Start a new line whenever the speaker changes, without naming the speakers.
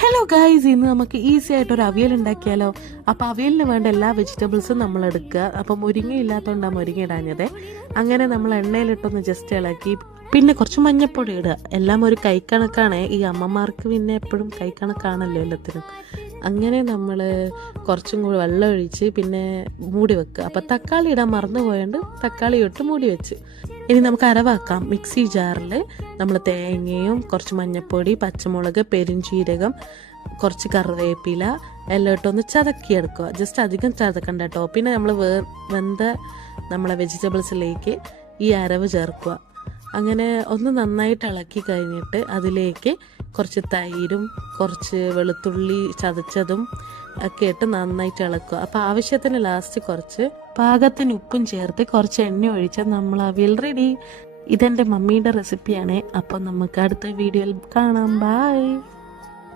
Hello guys ഇന്ന് നമുക്ക് easy ആയിട്ട് ഒരു അവിയൽ ഉണ്ടാക്കിയാലോ? അപ്പോൾ അവിയലിന് വേണ്ട എല്ലാ വെജിറ്റബിൾസും നമ്മൾ എടുക്കുക. അപ്പോൾ മുരിങ്ങ ഇല്ലാത്തതുകൊണ്ടാണ് മുരിങ്ങ ഇടാഞ്ഞത്. അങ്ങനെ നമ്മൾ എണ്ണയിലിട്ടൊന്ന് ജസ്റ്റ് ഇളക്കി. പിന്നെ കുറച്ച് മഞ്ഞപ്പൊടി ഇടുക. എല്ലാം ഒരു കൈക്കണക്കാണ്. ഈ അമ്മമാർക്ക് പിന്നെ എപ്പോഴും കൈക്കണക്കാണല്ലോ എല്ലാത്തിനും. അങ്ങനെ നമ്മൾ കുറച്ചും കൂടി വെള്ളം ഒഴിച്ച് പിന്നെ മൂടി വെക്കുക. അപ്പോൾ തക്കാളി ഇടാൻ മറന്നു പോയതുകൊണ്ട് തക്കാളി ഇട്ട് മൂടി വെച്ച്. ഇനി നമുക്ക് അരവാക്കാം. മിക്സി ജാറിൽ നമ്മൾ തേങ്ങയും കുറച്ച് മഞ്ഞൾപ്പൊടി പച്ചമുളക് പെരുംജീരകം കുറച്ച് കറിവേപ്പില എല്ലാം ഇട്ടൊന്ന് ചതക്കിയെടുക്കുക. ജസ്റ്റ് അധികം ചതക്കണ്ട കേട്ടോ. പിന്നെ നമ്മൾ വേ വെന്ത നമ്മളെ വെജിറ്റബിൾസിലേക്ക് ഈ അരവ് ചേർക്കുക. അങ്ങനെ ഒന്ന് നന്നായിട്ട് ഇളക്കി കഴിഞ്ഞിട്ട് അതിലേക്ക് കുറച്ച് തൈരും കുറച്ച് വെളുത്തുള്ളി ചതച്ചതും ഒക്കെ ഇട്ട് നന്നായിട്ട് ഇളക്കുക. അപ്പോൾ ആവശ്യത്തിന് ലാസ്റ്റ് കുറച്ച് പാകത്തിന് ഉപ്പും ചേർത്ത് കുറച്ച് എണ്ണ ഒഴിച്ചാൽ നമ്മൾ അവിയൽ റെഡി ഇതെന്റെ മമ്മിയുടെ റെസിപ്പിയാണ് അപ്പോൾ നമുക്ക് അടുത്ത വീഡിയോയിൽ കാണാം. ബൈ